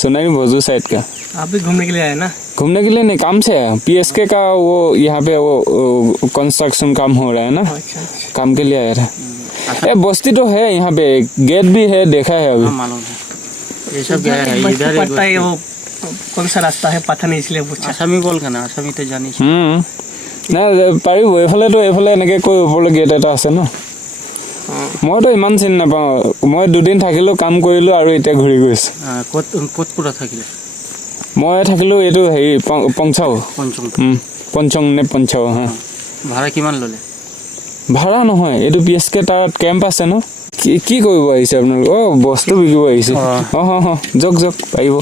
Sonari Bhoju side का। आप भी घूमने के लिए आए ना? घूमने के लिए नहीं, काम से है। पीएसके का वो यहाँ पे वो कंस्ट्रक्शन काम हो रहा है ना, काम के लिए आया था। ये बस्ती तो है यहाँ पे, गेट भी है, देखा है अभी। मालूम है ये सब क्या है इधर पता है वो कौन सा रास्ता है पता नहीं इसलिए पूछा। आसामी बोल का ना आसामी तो जानी না পাৰিব এফালেতো এফালে এনেকৈ কৈ ওপৰলৈ গেট এটা আছে ন। মইতো ইমান চিনি নাপাওঁ, মই দুদিন থাকিলোঁ, কাম কৰিলোঁ আৰু এতিয়া ঘূৰি গৈছোঁ। ক'ত পুৰা থাকিলে? মই থাকিলোঁ এইটো হেৰি পংচাও, পঞ্চং নে পঞ্চাও। হা, ভাড়া কিমান ল'লে? ভাড়া নহয়, এইটো পিএছকে তাত কেম্প আছে ন। কি কৰিব আহিছে আপোনালোক? বস্তু বিকিব আহিছে। যাওক পাৰিব।